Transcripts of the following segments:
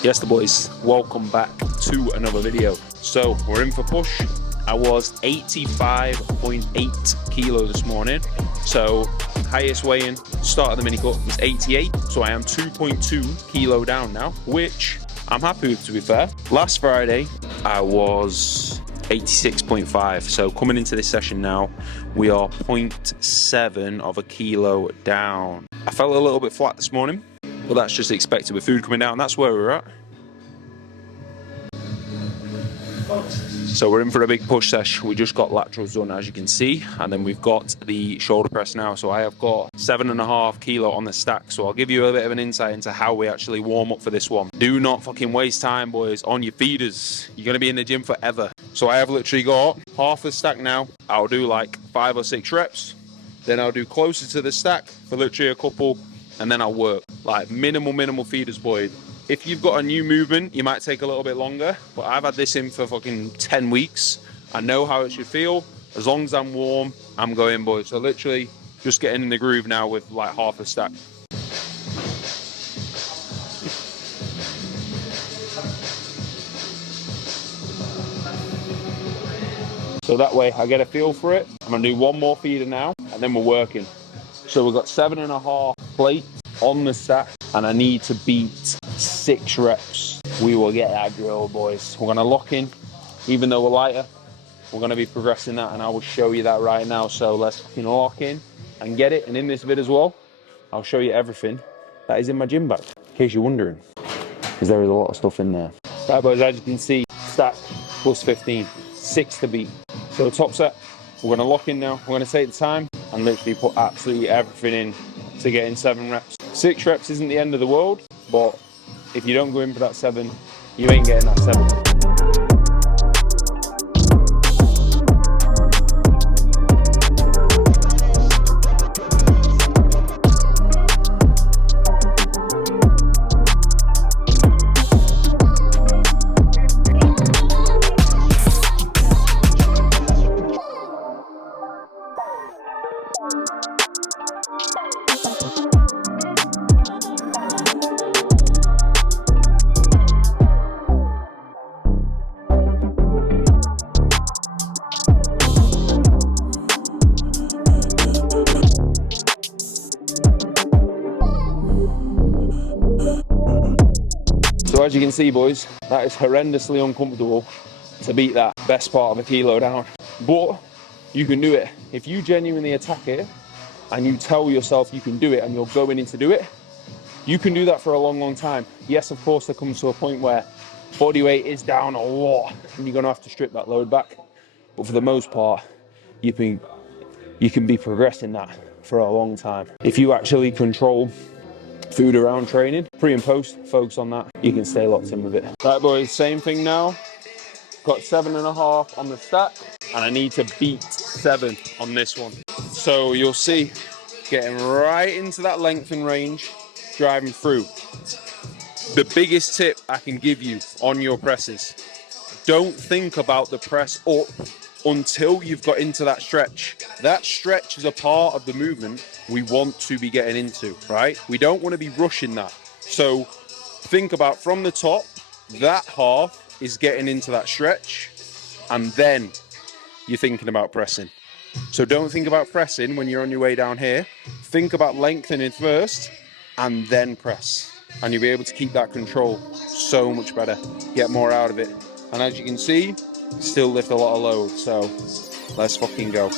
Yes, the boys, welcome back to another video. So we're in for push. I was 85.8 kilo this morning. So highest weigh-in, start of the mini cut was 88. So I am 2.2 kilo down now, which I'm happy with, to be fair. Last Friday, I was 86.5. So coming into this session now, we are 0.7 of a kilo down. I felt a little bit flat this morning, but that's just expected with food coming down. That's where we're at. So we're in for a big push sesh. We just got laterals done, as you can see, and then we've got the shoulder press now. So I have got 7.5 kilo on the stack. So I'll give you a bit of an insight into how we actually warm up for this one. Do not fucking waste time, boys, on your feeders. You're gonna be in the gym forever. So I have literally got half the stack now. I'll do like 5 or 6 reps. Then I'll do closer to the stack for literally a couple, and then I'll work. Like minimal feeders, boys. If you've got a new movement, you might take a little bit longer, but I've had this in for fucking 10 weeks. I know how it should feel. As long as I'm warm, I'm going, boys. So literally just getting in the groove now with like half a stack. So that way I get a feel for it. I'm gonna do one more feeder now, and then we're working. So we've got 7.5 plates on the stack, and I need to beat 6 reps. We will get that drill, boys. We're gonna lock in, even though we're lighter, we're gonna be progressing that, and I will show you that right now. So let's fucking lock in and get it. And in this vid as well, I'll show you everything that is in my gym bag, in case you're wondering, because there is a lot of stuff in there. Right, boys, as you can see, stack plus 15, 6 to beat. So top set, we're gonna lock in now. We're gonna take the time and literally put absolutely everything in to get in 7 reps. 6 reps isn't the end of the world, but if you don't go in for that 7, you ain't getting that 7. So as you can see, boys, that is horrendously uncomfortable to beat that best part of a kilo down. But you can do it. If you genuinely attack it and you tell yourself you can do it and you're going in to do it, you can do that for a long time. Yes, of course, there comes to a point where body weight is down a lot and you're gonna have to strip that load back. But for the most part, you can be progressing that for a long time. If you actually control food around training, pre and post, focus on that, you can stay locked in with it. Right, boys, same thing now. Got 7.5 on the stack, and I need to beat 7 on this one. So you'll see, getting right into that length and range, driving through. The biggest tip I can give you on your presses, don't think about the press up until you've got into that stretch. That stretch is a part of the movement we want to be getting into, right? We don't want to be rushing that. So think about from the top, that half is getting into that stretch, and then you're thinking about pressing. So don't think about pressing when you're on your way down here. Think about lengthening first and then press. And you'll be able to keep that control so much better, get more out of it. And as you can see, still lift a lot of load, so let's fucking go.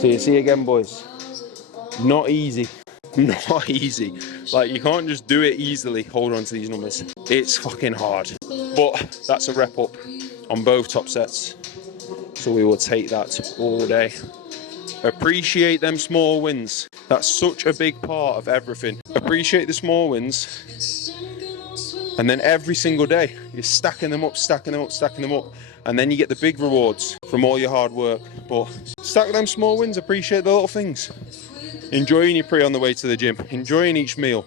So you see again, boys, not easy. not easy. Like, you can't just do it easily, hold on to these numbers. It's fucking hard. But that's a rep up on both top sets. So we will take that all day. Appreciate them small wins. That's such a big part of everything. Appreciate the small wins. And then every single day, you're stacking them up, stacking them up, stacking them up. And then you get the big rewards from all your hard work. But stack them small wins, appreciate the little things. Enjoying your pre on the way to the gym, enjoying each meal.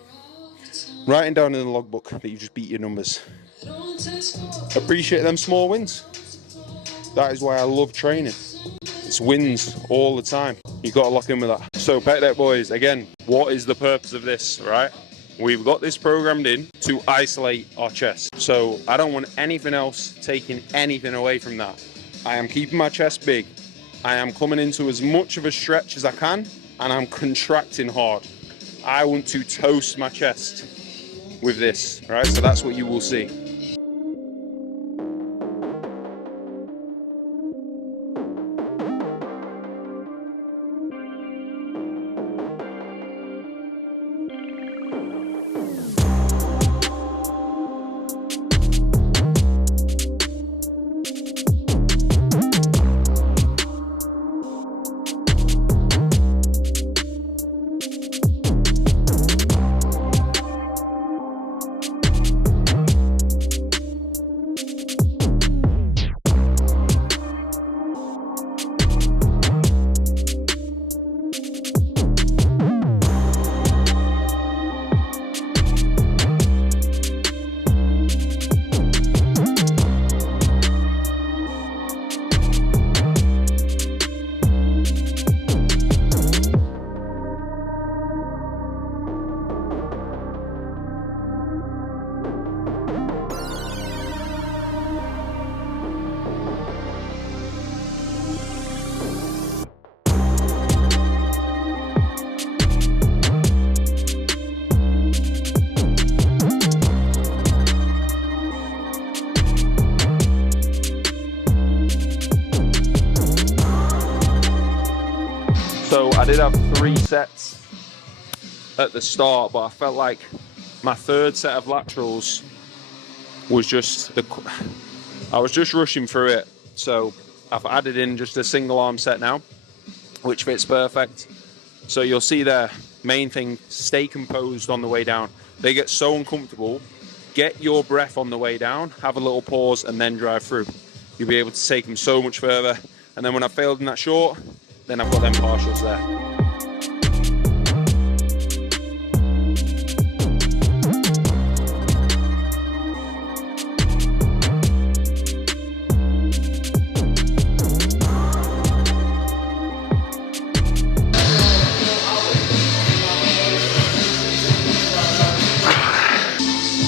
Writing down in the logbook that you just beat your numbers. Appreciate them small wins. That is why I love training. It's wins all the time. You've got to lock in with that. So Pec Deck boys, again, what is the purpose of this, right? We've got this programmed in to isolate our chest. So I don't want anything else taking anything away from that. I am keeping my chest big. I am coming into as much of a stretch as I can, and I'm contracting hard. I want to toast my chest with this, right? So that's what you will see. So I did have 3 sets at the start, but I felt like my 3rd set of laterals was I was just rushing through it. So I've added in just a single arm set now, which fits perfect. So you'll see there, main thing, stay composed on the way down. They get so uncomfortable. Get your breath on the way down, have a little pause, and then drive through. You'll be able to take them so much further. And then when I failed in that short, then I've got them partials there.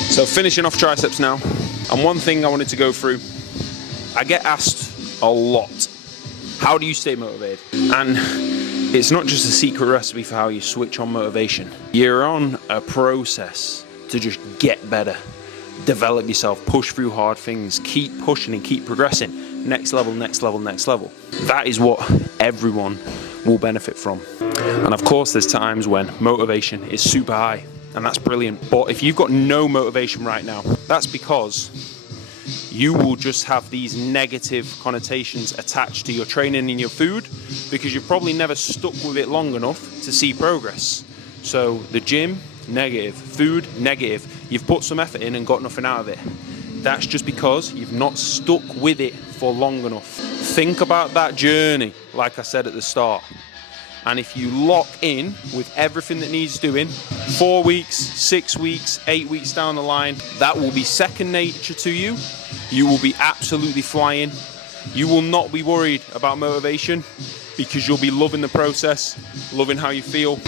So finishing off triceps now, and one thing I wanted to go through, I get asked a lot, how do you stay motivated? And it's not just a secret recipe for how you switch on motivation. You're on a process to just get better, develop yourself, push through hard things, keep pushing and keep progressing. Next level, next level, next level. That is what everyone will benefit from. And of course, there's times when motivation is super high, and that's brilliant. But if you've got no motivation right now, that's because you will just have these negative connotations attached to your training and your food, because you've probably never stuck with it long enough to see progress. So the gym, negative. Food, negative. You've put some effort in and got nothing out of it. That's just because you've not stuck with it for long enough. Think about that journey, like I said at the start. And if you lock in with everything that needs doing, 4 weeks, 6 weeks, 8 weeks down the line, that will be second nature to you. You will be absolutely flying. You will not be worried about motivation, because you'll be loving the process, loving how you feel,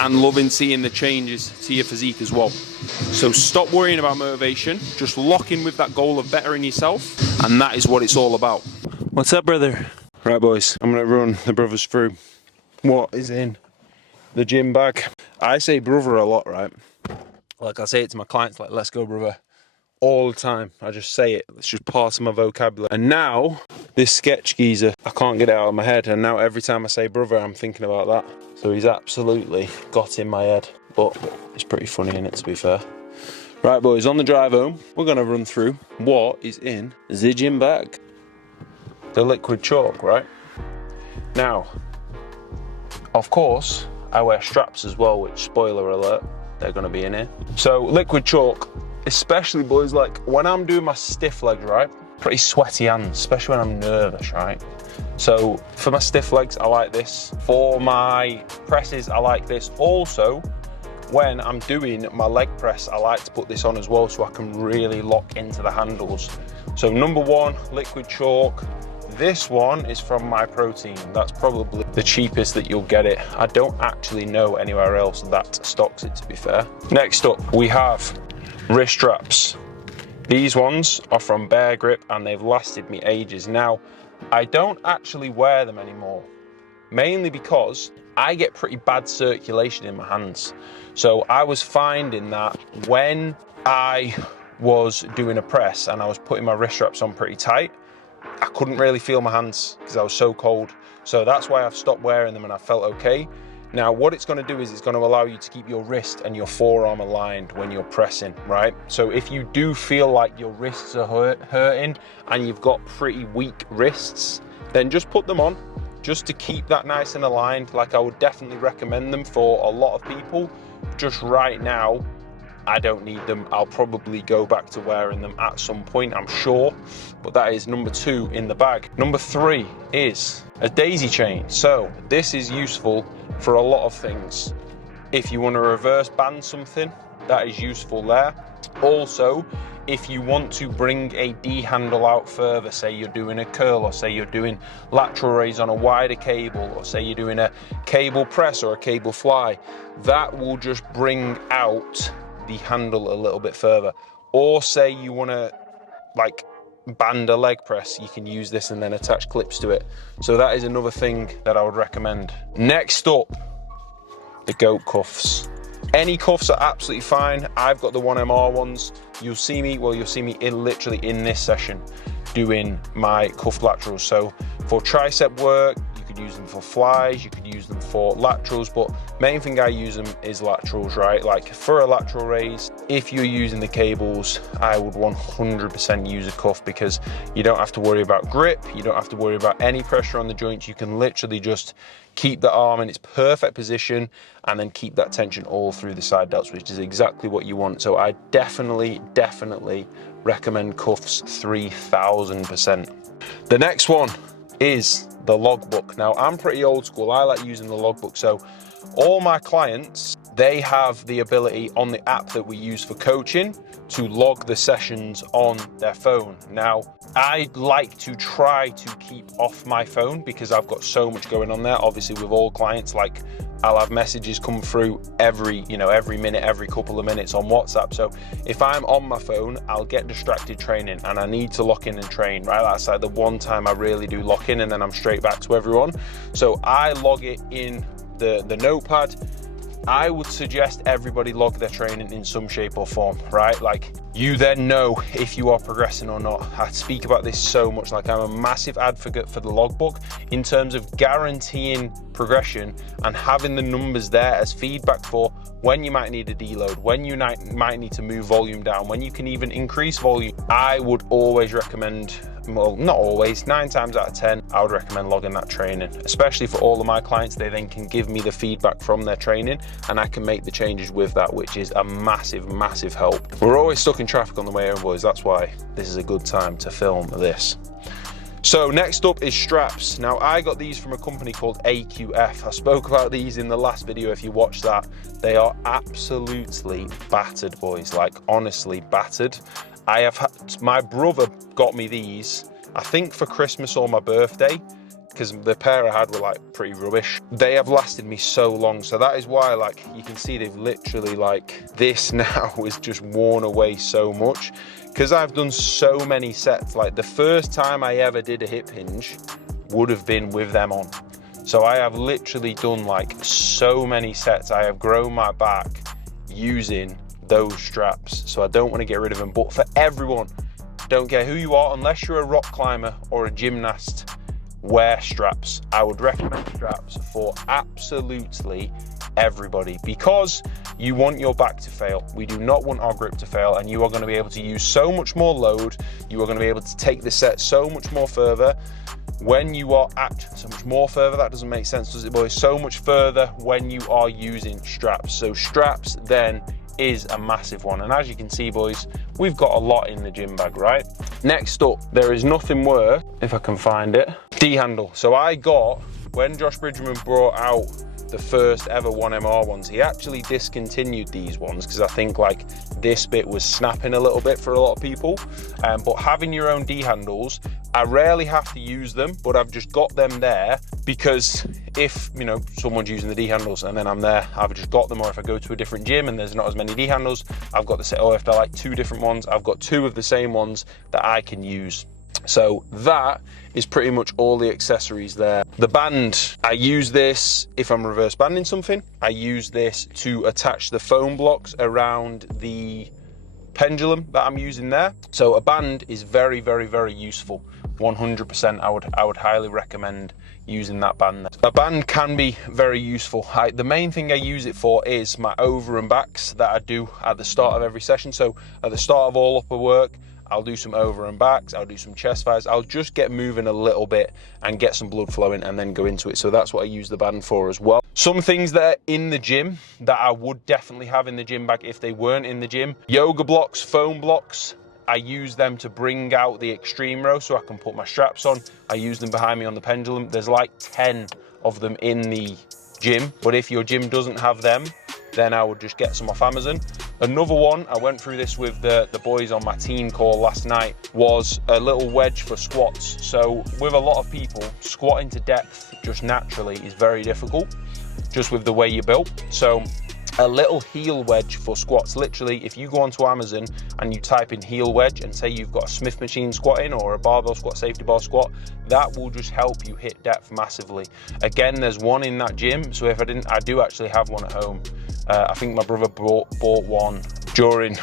and loving seeing the changes to your physique as well. So stop worrying about motivation, just lock in with that goal of bettering yourself, and that is what it's all about. What's up, brother? Right, boys, I'm gonna run the brothers through what is in the gym bag. I say brother a lot, right? Like, I say it to my clients, like, let's go, brother, all the time. I just say it. It's just part of my vocabulary. And now, this sketch geezer, I can't get it out of my head. And now every time I say brother, I'm thinking about that. So he's absolutely got in my head, but it's pretty funny, isn't it, to be fair? Right, boys, on the drive home, we're gonna run through what is in the gym bag. The liquid chalk, right? Now, of course, I wear straps as well, which, spoiler alert, they're gonna be in here. So liquid chalk, especially, boys, like when I'm doing my stiff legs, right? Pretty sweaty hands, especially when I'm nervous, right? So for my stiff legs, I like this. For my presses, I like this. Also, when I'm doing my leg press, I like to put this on as well so I can really lock into the handles. So number one, liquid chalk. This one is from Myprotein. That's probably the cheapest that you'll get it. I don't actually know anywhere else that stocks it, to be fair. Next up, we have wrist straps. These ones are from Bear Grip and they've lasted me ages. Now, I don't actually wear them anymore, mainly because I get pretty bad circulation in my hands. So I was finding that when I was doing a press and I was putting my wrist straps on pretty tight, I couldn't really feel my hands because I was so cold. So that's why I've stopped wearing them and I felt okay. Now, what it's going to do is it's going to allow you to keep your wrist and your forearm aligned when you're pressing, right? So if you do feel like your wrists are hurting and you've got pretty weak wrists, then just put them on just to keep that nice and aligned. Like, I would definitely recommend them for a lot of people. Just right now, I don't need them. I'll probably go back to wearing them at some point, I'm sure. But that is number two in the bag. Number three is a daisy chain. So this is useful for a lot of things. If you want to reverse band something, that is useful there. Also, if you want to bring a D handle out further, say you're doing a curl, or say you're doing lateral raise on a wider cable, or say you're doing a cable press or a cable fly, that will just bring out the handle a little bit further. Or say you want to like band a leg press, you can use this and then attach clips to it. So that is another thing that I would recommend. Next up, the goat cuffs. Any cuffs are absolutely fine. I've got the 1MR ones. You'll see me literally in this session doing my cuff laterals. So for tricep work, you could use them for flies, you could use them for laterals, but main thing I use them is laterals, right? Like for a lateral raise, if you're using the cables, I would 100% use a cuff because you don't have to worry about grip, you don't have to worry about any pressure on the joints. You can literally just keep the arm in its perfect position and then keep that tension all through the side delts, which is exactly what you want. So I definitely recommend cuffs 3000%. The next one is the logbook. Now, I'm pretty old school. I like using the logbook. So all my clients, they have the ability on the app that we use for coaching to log the sessions on their phone. Now, I like to try to keep off my phone because I've got so much going on there. Obviously, with all clients, like I'll have messages come through every minute, every couple of minutes on WhatsApp. So if I'm on my phone, I'll get distracted training and I need to lock in and train, right? That's like the one time I really do lock in and then I'm straight back to everyone. So I log it in the notepad. I would suggest everybody log their training in some shape or form, right? Like you then know if you are progressing or not. I speak about this so much. Like I'm a massive advocate for the logbook in terms of guaranteeing progression and having the numbers there as feedback for when you might need a deload, when you might need to move volume down, when you can even increase volume. I would always recommend, well, not always, 9 times out of 10, I would recommend logging that training, especially for all of my clients. They then can give me the feedback from their training and I can make the changes with that, which is a massive help. We're always stuck in traffic on the way home, boys. That's why this is a good time to film this. So next up is straps. Now I got these from a company called AQF. I spoke about these in the last video if you watched that. They are absolutely battered, boys, like honestly battered. My brother got me these, I think for Christmas or my birthday, because the pair I had were like pretty rubbish. They have lasted me so long. So that is why, like, you can see they've literally, like, this now is just worn away so much. Because I've done so many sets, like the first time I ever did a hip hinge would have been with them on. So I have literally done like so many sets. I have grown my back using those straps. So I don't want to get rid of them. But for everyone, don't care who you are, unless you're a rock climber or a gymnast, wear straps. I would recommend straps for absolutely everybody, because you want your back to fail. We do not want our grip to fail, and you are going to be able to use so much more load. You are going to be able to take the set so much more further when you are at so much more further. That doesn't make sense, does it, boys? So much further when you are using straps. So straps then is a massive one, and as you can see, boys, we've got a lot in the gym bag, right? Next up, there is nothing worse, if I can find it, D-handle. So I got, when Josh Bridgman brought out the first ever 1MR ones, he actually discontinued these ones because I think like this bit was snapping a little bit for a lot of people. But having your own D-handles, I rarely have to use them, but I've just got them there because if, you know, someone's using the D-handles and then I'm there, I've just got them. Or if I go to a different gym and there's not as many D-handles, I've got the set. Or if they're like two different ones, I've got two of the same ones that I can use. So that is pretty much all the accessories there. The band, I use this if I'm reverse banding something. I use this to attach the foam blocks around the pendulum that I'm using there. So a band is very, very, very useful. 100%, I would highly recommend using that band. A band can be very useful. The main thing I use it for is my over and backs that I do at the start of every session. So at the start of all upper work, I'll do some over and backs, I'll do some chest fires, I'll just get moving a little bit and get some blood flowing and then go into it. So that's what I use the band for as well. Some things that are in the gym that I would definitely have in the gym bag if they weren't in the gym: yoga blocks, foam blocks. I use them to bring out the extreme row so I can put my straps on. I use them behind me on the pendulum. There's like 10 of them in the gym, but if your gym doesn't have them, then I would just get some off Amazon. Another one, I went through this with the boys on my team call last night, was a little wedge for squats. So with a lot of people, squatting to depth just naturally is very difficult, just with the way you're built. So a little heel wedge for squats. Literally, if you go onto Amazon and you type in heel wedge and say you've got a Smith machine squatting or a barbell squat, safety bar squat, that will just help you hit depth massively. Again, there's one in that gym, so if I didn't, I do actually have one at home. I think my brother bought one during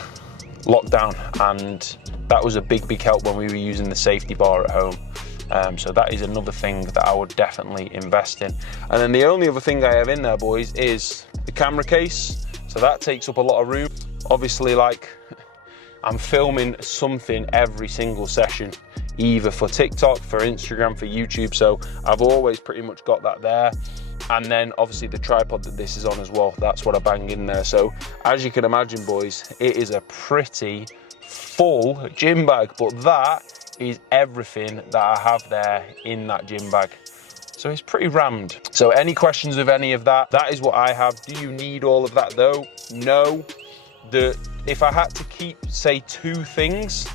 lockdown, and that was a big help when we were using the safety bar at home. So that is another thing that I would definitely invest in. And then the only other thing I have in there, boys, is the camera case. So that takes up a lot of room. Obviously, like, I'm filming something every single session, either for TikTok, for Instagram, for YouTube. So I've always pretty much got that there. And then obviously the tripod that this is on as well, that's what I bang in there. So as you can imagine, boys, it is a pretty full gym bag, but that is everything that I have there in that gym bag. So it's pretty rammed. So any questions with any of that, that is what I have. Do you need all of that though? No. If I had to keep, say, two things,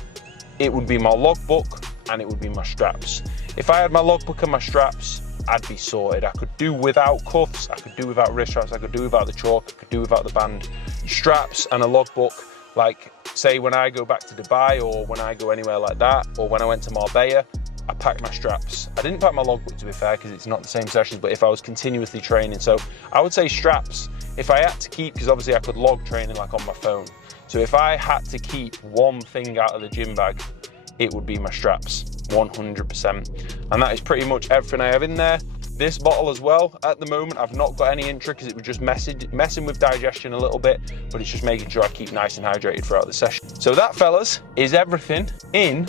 it would be my logbook and it would be my straps. If I had my logbook and my straps, I'd be sorted. I could do without cuffs, I could do without wrist straps, I could do without the chalk, I could do without the band. Straps and a logbook, like say when I go back to Dubai or when I go anywhere like that, or when I went to Marbella, I packed my straps. I didn't pack my logbook, to be fair, because it's not the same sessions, but if I was continuously training. So I would say straps. If I had to keep, because obviously I could log training like on my phone. So if I had to keep one thing out of the gym bag, it would be my straps, 100%. And that is pretty much everything I have in there. This bottle as well, at the moment, I've not got any intra because it was just messing with digestion a little bit, but it's just making sure I keep nice and hydrated throughout the session. So that, fellas, is everything in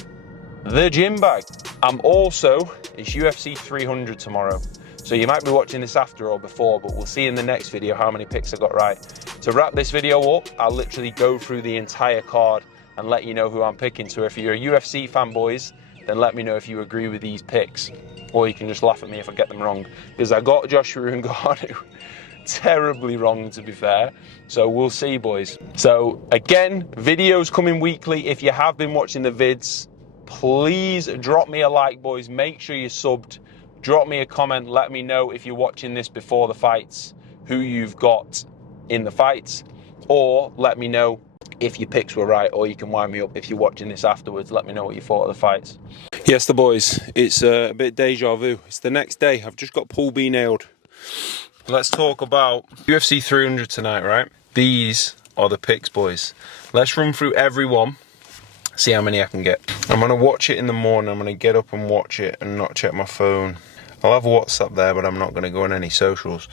the gym bag. It's UFC 300 tomorrow. So you might be watching this after or before, but we'll see in the next video how many picks I got right. To wrap this video up, I'll literally go through the entire card and let you know who I'm picking. So if you're a UFC fan, boys, then let me know if you agree with these picks, or you can just laugh at me if I get them wrong, because I got Joshua Ngannou terribly wrong, to be fair. So we'll see, boys. So again, videos coming weekly. If you have been watching the vids, please drop me a like, boys. Make sure you're subbed. Drop me a comment. Let me know if you're watching this before the fights, who you've got in the fights, or let me know if your picks were right, or you can wind me up if you're watching this afterwards. Let me know what you thought of the fights. Yes, the boys, it's a bit deja vu. It's the next day. I've just got Paul B nailed. Let's talk about UFC 300 tonight, right? These are the picks, boys. Let's run through every one, See how many I can get. I'm going to watch it in the morning. I'm going to get up and watch it and not check my phone. I'll have WhatsApp there, but I'm not going to go on any socials.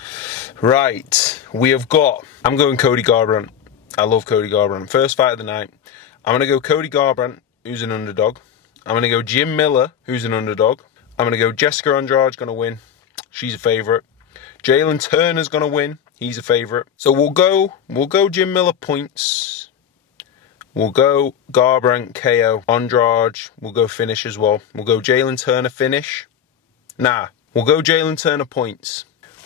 Right, we have got... I'm going Cody Garbrandt. I love Cody Garbrandt. First fight of the night. I'm going to go Cody Garbrandt, who's an underdog. I'm going to go Jim Miller, who's an underdog. I'm going to go Jessica Andrade's going to win. She's a favourite. Jalen Turner's going to win. He's a favourite. So we'll go Jim Miller points. We'll go Garbrandt KO. Andrade, we'll go finish as well. We'll go Jalen Turner finish. Nah, we'll go Jalen Turner points.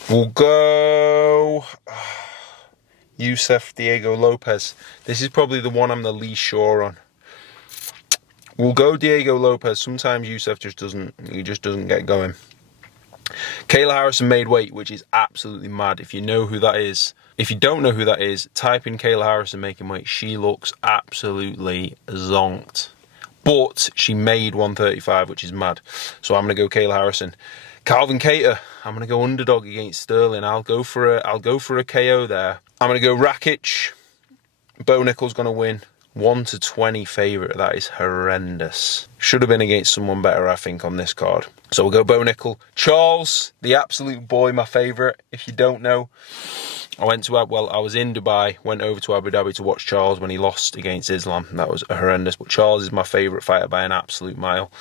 We'll go Youssef Diego Lopez. This is probably the one I'm the least sure on. We'll go Diego Lopez. Sometimes Youssef just doesn't get going. Kayla Harrison made weight, which is absolutely mad. If you know who that is, if you don't know who that is, type in Kayla Harrison making weight. She looks absolutely zonked. But she made 135, which is mad. So I'm going to go Kayla Harrison. Calvin Kattar, I'm going to go underdog against Sterling. I'll go for a KO there. I'm going to go Rakic. Bo Nickal's going to win. 1-20 favourite. That is horrendous. Should have been against someone better, I think, on this card. So we'll go Bo Nickal. Charles, the absolute boy, my favourite. If you don't know, I was in Dubai, went over to Abu Dhabi to watch Charles when he lost against Islam. That was horrendous. But Charles is my favourite fighter by an absolute mile.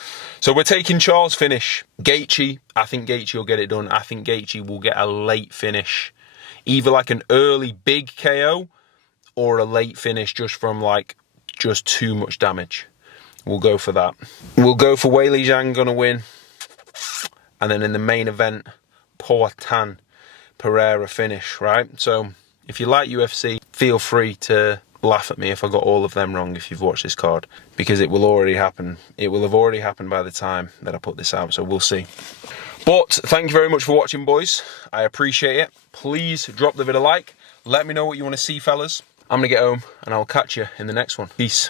So we're taking Charles finish. Gaethje, I think Gaethje will get it done. I think Gaethje will get a late finish. Either like an early big KO or a late finish just too much damage. We'll go for that. We'll go for Weili Zhang gonna win. And then in the main event, Poatan Pereira finish, right? So if you like UFC, feel free to laugh at me if I got all of them wrong if you've watched this card, because it will already happen. It will have already happened by the time that I put this out, so we'll see. But thank you very much for watching, boys. I appreciate it. Please drop the video a like. Let me know what you want to see, fellas. I'm going to get home and I'll catch you in the next one. Peace.